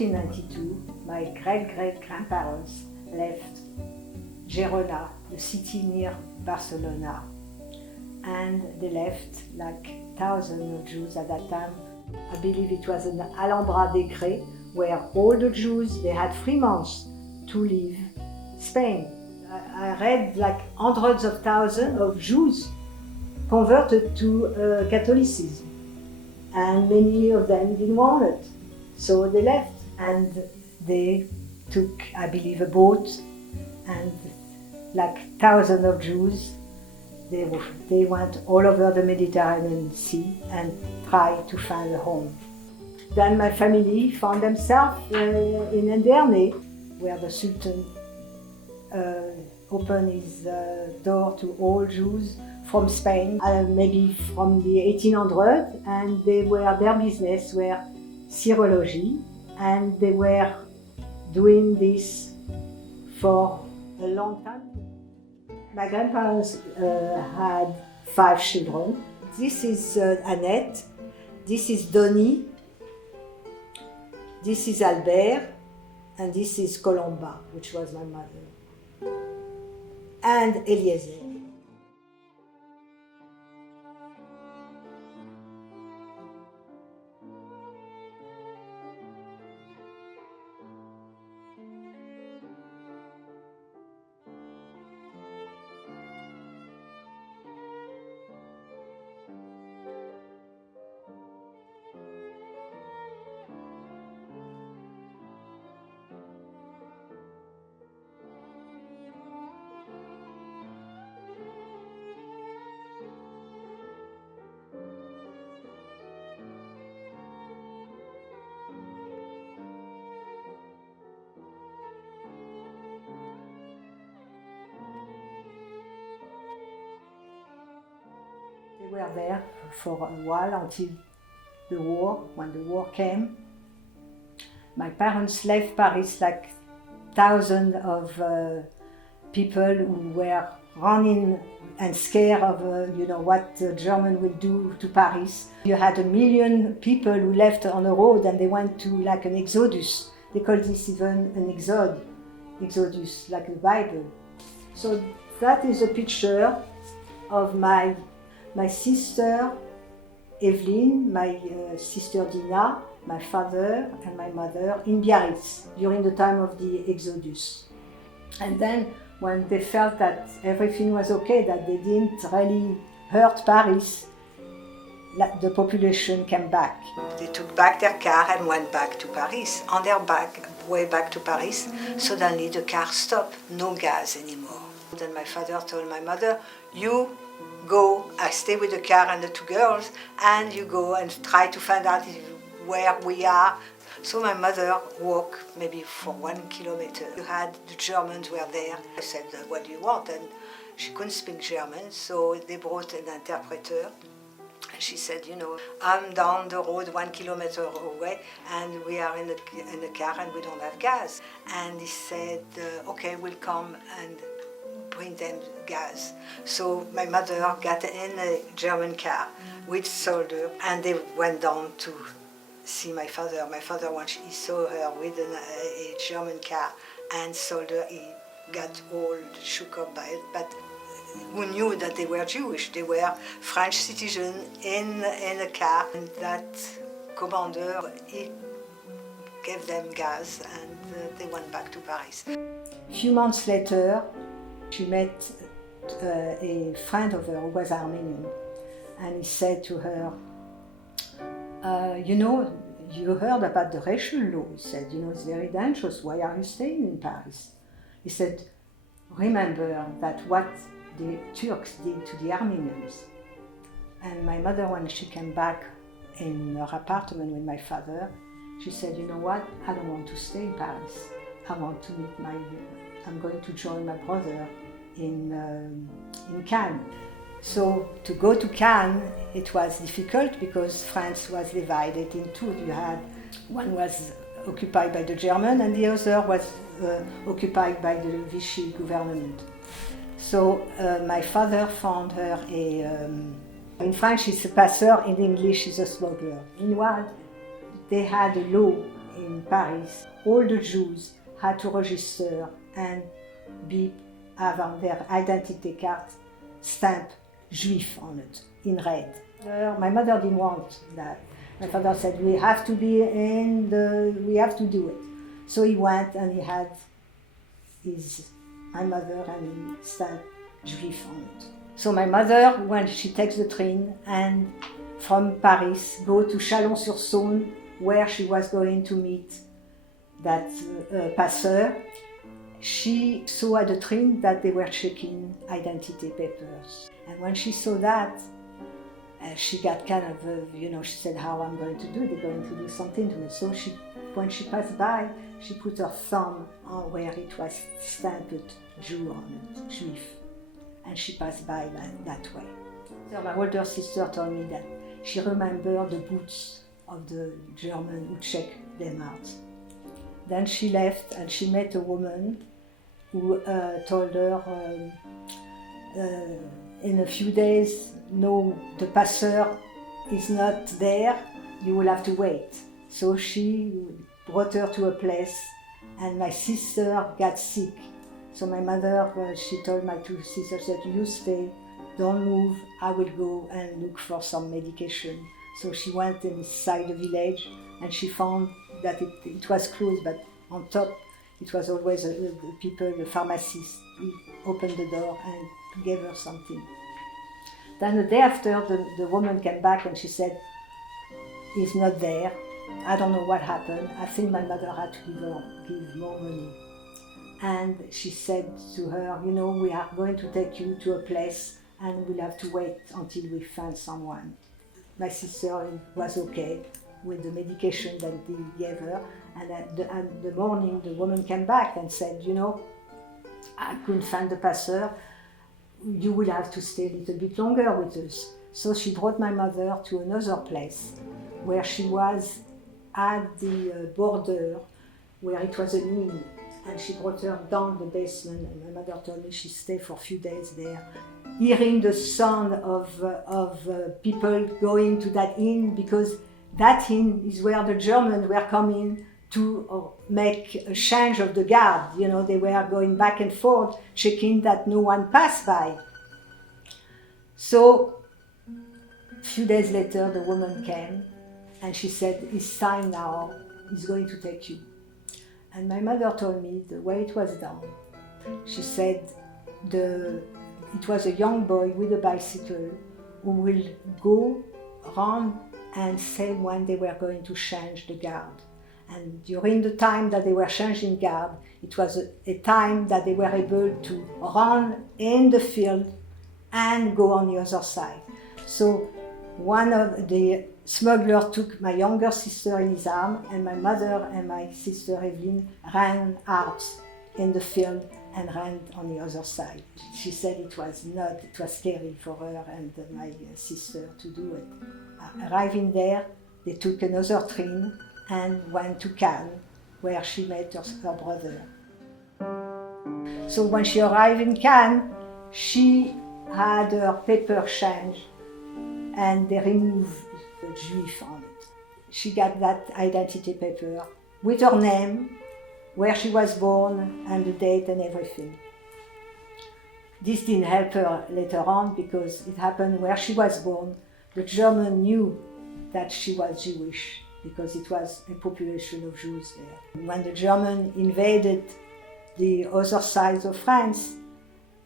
1492, my great-great-grandparents left Girona, the city near Barcelona, and they left like thousands of Jews at that time. I believe it was an Alhambra decree where all the Jews, they had 3 months to leave Spain. I read like hundreds of thousands of Jews converted to Catholicism, and many of them didn't want it. So they left, and they took, I believe, a boat, and like thousands of Jews, they went all over the Mediterranean Sea and tried to find a home. Then my family found themselves in Enderne, where the Sultan opened his door to all Jews from Spain, maybe from the 1800s, and their business were serology, and they were doing this for a long time. My grandparents had 5 children. This is Annette, this is Donnie, this is Albert, and this is Colomba, which was my mother, and Eliezer. They were there for a while until the war. When the war came, my parents left Paris like thousands of people who were running and scared of what the German will do to Paris. You had 1 million people who left on the road, and they went to like an exodus. They call this even an exodus, like the Bible. So that is a picture of my sister Evelyn, my sister Dina, my father and my mother in Biarritz during the time of the Exodus. And then when they felt that everything was okay, that they didn't really hurt Paris, the population came back. They took back their car and went back to Paris. On their way back to Paris, suddenly the car stopped, no gas anymore. Then my father told my mother, "You go, I stay with the car and the 2 girls, and you go and try to find out where we are." So my mother walked maybe for 1 kilometer. You had the Germans were there. I said, "What do you want?" And she couldn't speak German, so they brought an interpreter. And she said, "I'm down the road 1 kilometer away, and we are in the car and we don't have gas." And he said, "Okay, we'll come and bring them gas." So my mother got in a German car with soldier, and they went down to see my father. My father, once he saw her with a German car and soldier, he got all shook up by it. But who knew that they were Jewish? They were French citizens in a car, and that commander, he gave them gas, and they went back to Paris. A few months later, she met a friend of her who was Armenian, and he said to her, you heard about the racial law. He said, it's very dangerous. Why are you staying in Paris? He said, remember that what the Turks did to the Armenians. And my mother, when she came back in her apartment with my father, she said, "You know what? I don't want to stay in Paris. I want to meet I'm going to join my brother in Cannes." So to go to Cannes, it was difficult because France was divided in two. You had one was occupied by the German and the other was occupied by the Vichy government. So my father found her in French she's a passeur, in English she's a smuggler. Meanwhile, they had a law in Paris, all the Jews had to register and have on their identity card stamp Juif on it, in red. My mother didn't want that. My father said, we have to do it. So he went and he had my mother and he stamped Juif on it. So my mother, when she takes the train and from Paris, go to Chalon-sur-Saône, where she was going to meet that passeur, she saw at the train that they were checking identity papers. And when she saw that, she got kind of, she said, how I'm going to do it, they're going to do something to me. So when she passed by, she put her thumb on where it was stamped Jew on it, Juif. And she passed by that way. So my older sister told me that she remembered the boots of the German who checked them out. Then she left and she met a woman who told her in a few days, no, the passeur is not there, you will have to wait. So she brought her to a place and my sister got sick. So my mother, she told my two sisters that you stay, don't move, I will go and look for some medication. So she went inside the village and she found that it was closed, but on top it was always the people, the pharmacist, who opened the door and gave her something. Then the day after, the woman came back and she said, he's not there. I don't know what happened. I think my mother had to give more money. And she said to her, we are going to take you to a place and we'll have to wait until we find someone. My sister was okay with the medication that they gave her. And at the morning, the woman came back and said, I couldn't find the passeur. You will have to stay a little bit longer with us. So she brought my mother to another place where she was at the border, where it was an inn. And she brought her down the basement, and my mother told me she stayed for a few days there, hearing the sound of people going to that inn, because that inn is where the Germans were coming to make a change of the guard. They were going back and forth, checking that no one passed by. So, a few days later, the woman came, and she said, it's time now, he's going to take you. And my mother told me the way it was done. She said it was a young boy with a bicycle who will go around and say when they were going to change the guard. And during the time that they were changing guard, it was a time that they were able to run in the field and go on the other side. So one of the smugglers took my younger sister in his arm, and my mother and my sister Evelyn ran out in the field and ran on the other side. She said it was scary for her and my sister to do it. Arriving there, they took another train and went to Cannes, where she met her brother. So when she arrived in Cannes, she had her paper changed and they removed the Juif on it. She got that identity paper with her name, where she was born and the date and everything. This didn't help her later on because it happened where she was born. The German knew that she was Jewish because it was a population of Jews there. When the German invaded the other side of France,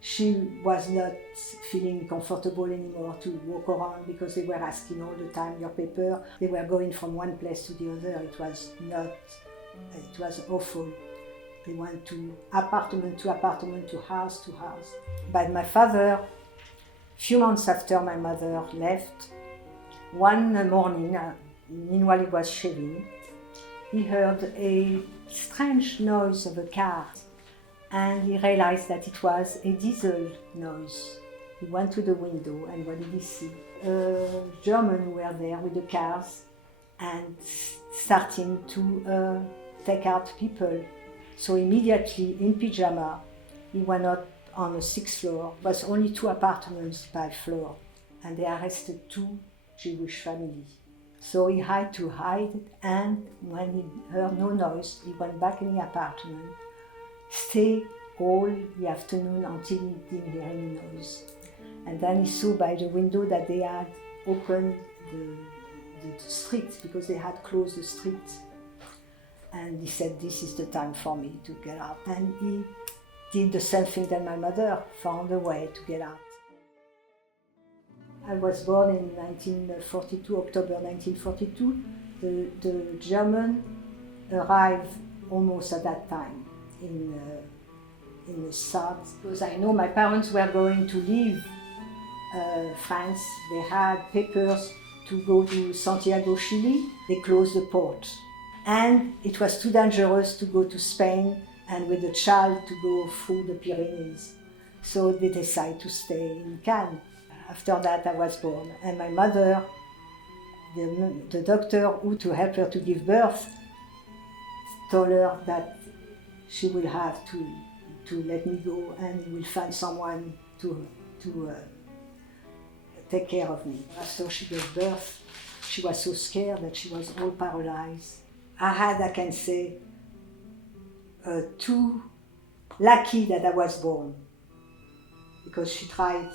she was not feeling comfortable anymore to walk around because they were asking all the time your paper. They were going from one place to the other. It was awful. They went to apartment, to house. But my father, a few months after my mother left, one morning, meanwhile he was shaving, he heard a strange noise of a car. And he realized that it was a diesel noise. He went to the window, and what did he see? Germans were there with the cars and starting to take out people. So immediately, in pyjama, he went up on the 6th floor. It was only 2 apartments by floor, and they arrested 2 Jewish families. So he had to hide, and when he heard no noise, he went back in the apartment, stay all the afternoon until he didn't hear any noise. And then he saw by the window that they had opened the street, because they had closed the street. And he said, this is the time for me to get out. And he did the same thing that my mother found a way to get out. I was born in 1942, October 1942. The German arrived almost at that time in the south, because I know my parents were going to leave France. They had papers to go to Santiago, Chile. They closed the port. And it was too dangerous to go to Spain and with a child to go through the Pyrenees. So they decided to stay in Cannes. After that I was born. And my mother, the doctor who to help her to give birth, told her that she will have to let me go and he will find someone to take care of me. After she gave birth, she was so scared that she was all paralyzed. I can say, too lucky that I was born, because she tried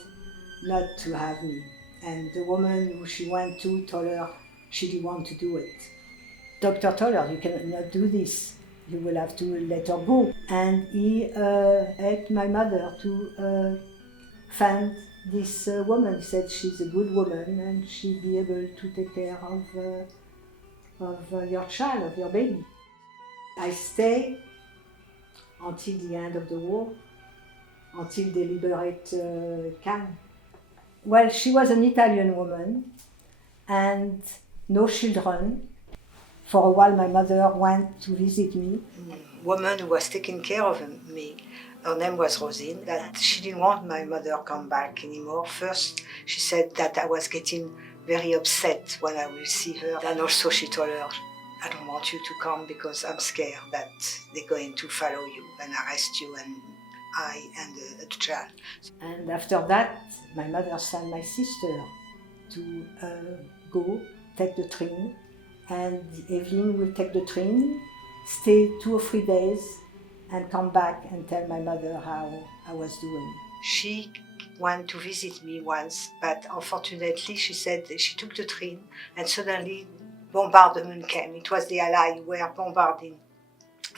not to have me. And the woman who she went to told her she didn't want to do it. Doctor told her, you cannot do this, you will have to let her go. And he helped my mother to find this woman. He said she's a good woman and she'll be able to take care of your child, of your baby. I stayed until the end of the war, until they liberate Cannes. Well, she was an Italian woman and no children. For a while my mother went to visit me. A woman who was taking care of me, her name was Rosine, that she didn't want my mother to come back anymore. First, she said that I was getting very upset when I will see her. And also she told her, I don't want you to come because I'm scared that they're going to follow you and arrest you and the child. And after that, my mother sent my sister to go, take the train, and Evelyn will take the train, stay 2 or 3 days, and come back and tell my mother how I was doing. She went to visit me once, but unfortunately she said she took the train and suddenly bombardment came. It was the Allies who were bombarding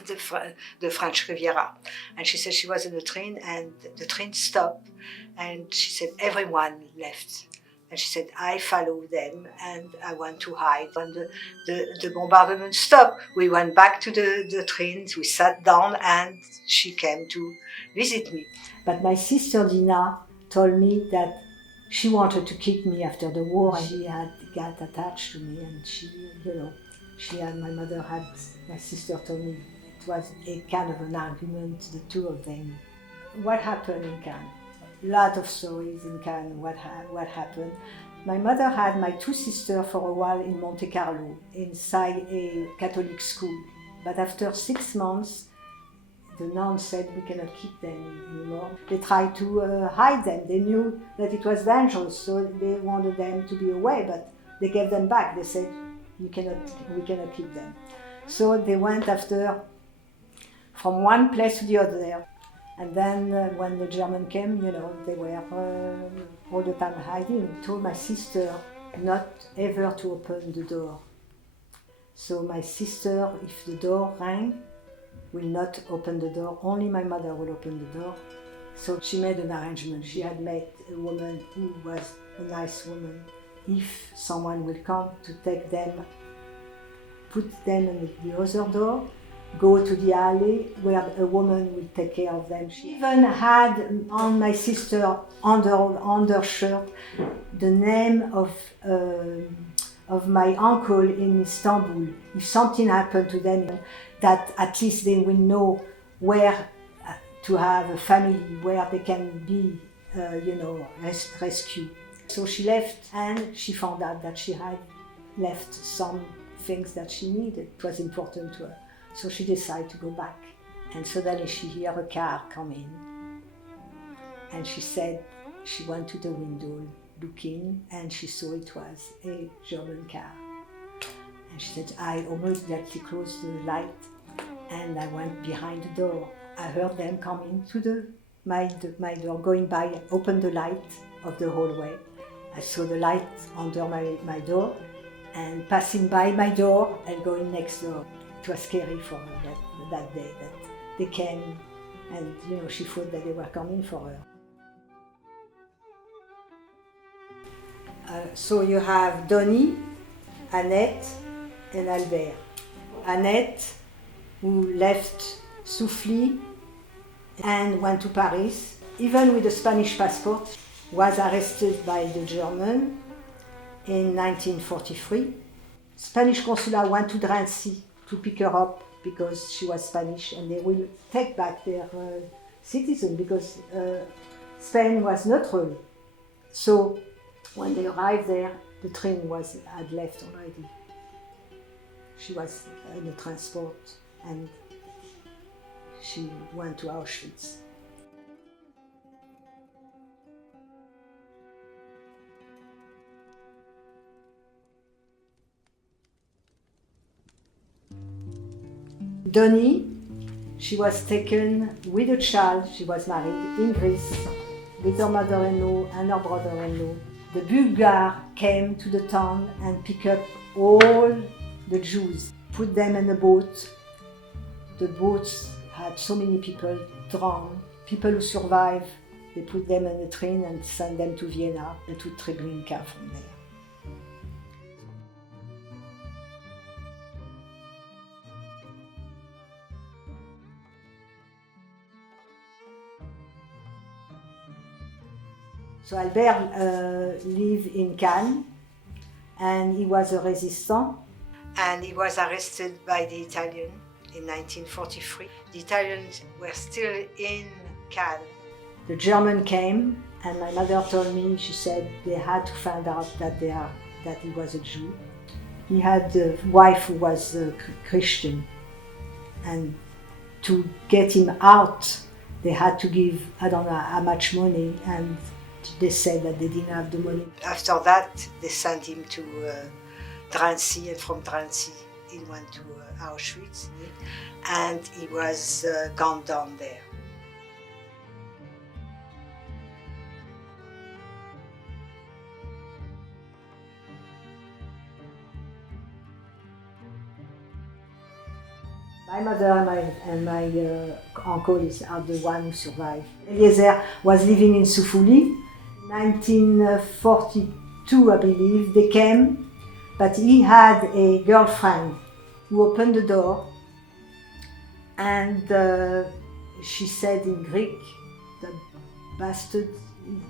the French Riviera. And she said she was in the train and the train stopped and she said everyone left. And she said, I followed them and I went to hide. When the bombardment stopped, we went back to the trains, we sat down and she came to visit me. But my sister Dina told me that she wanted to keep me after the war and she had got attached to me and my sister told me it was a kind of an argument, the two of them. What happened in Cannes? Lot of stories in Cannes, what happened. My mother had my 2 sisters for a while in Monte Carlo, inside a Catholic school. But after 6 months, the nuns said we cannot keep them anymore. They tried to hide them. They knew that it was dangerous, so they wanted them to be away, but they gave them back. They said, we cannot keep them. So they went after, from one place to the other. And then when the German came, they were all the time hiding. I told my sister not ever to open the door. So my sister, if the door rang, will not open the door. Only my mother will open the door. So she made an arrangement. She had met a woman who was a nice woman. If someone will come to take them, put them in the other door, go to the alley where a woman will take care of them. She even had on my sister undershirt the name of my uncle in Istanbul. If something happened to them, that at least they will know where to have a family, where they can be, rescued. So she left and she found out that she had left some things that she needed. It was important to her. So she decided to go back. And suddenly she heard a car come in. And she said she went to the window looking and she saw it was a German car. And she said, I almost actually closed the light and I went behind the door. I heard them coming to my door, going by, opened the light of the hallway. I saw the light under my door and passing by my door and going next door. It was scary for her that day, that they came and she thought that they were coming for her. So you have Donnie, Annette and Albert. Annette, who left Souffly and went to Paris, even with a Spanish passport, was arrested by the German in 1943. Spanish consular went to Drancy to pick her up because she was Spanish, and they will take back their citizen because Spain was neutral. So when they arrived there, the train had left already. She was in the transport and she went to Auschwitz. Donnie, she was taken with a child, she was married in Greece, with her mother-in-law and her brother-in-law. The Bulgars came to the town and picked up all the Jews, put them in a boat. The boats had so many people drowned. People who survived, they put them in a train and sent them to Vienna and to Treblinka from there. So Albert lived in Cannes and he was a resistant and he was arrested by the Italians in 1943. The Italians were still in Cannes. The German came and my mother told me, she said they had to find out that he was a Jew. He had a wife who was a Christian and to get him out they had to give, I don't know how much money, and they said that they didn't have the money. After that, they sent him to Drancy, and from Drancy he went to Auschwitz, and he was gunned down there. My mother and my uncle are the one who survived. Eliezer was living in Souffly. 1942, I believe, they came, but he had a girlfriend who opened the door, and she said in Greek, "The bastard,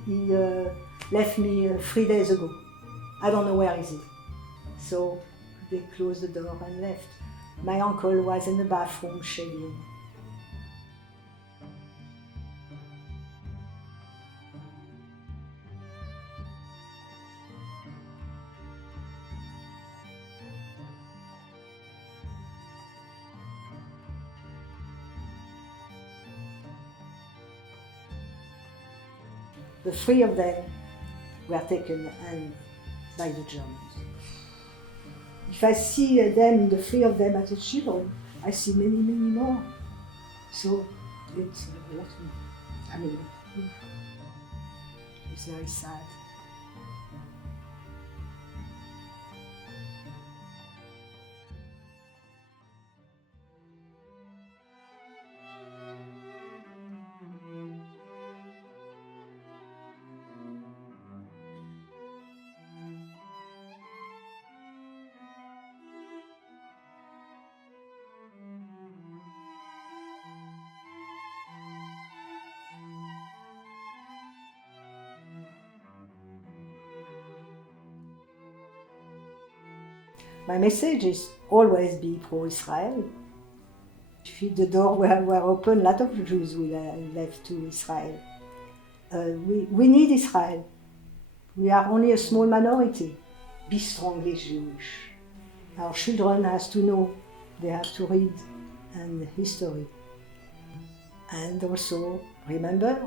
he left me 3 days ago. I don't know where is he." So they closed the door and left. My uncle was in the bathroom shaving. The 3 of them were taken by the Germans. If I see them, the 3 of them as children, I see many, many more. So it's a lot. I mean, it's very sad. My message is always be pro-Israel. If the door were open, a lot of Jews will left to Israel. We need Israel. We are only a small minority. Be strongly Jewish. Our children have to know, they have to read and history. And also remember,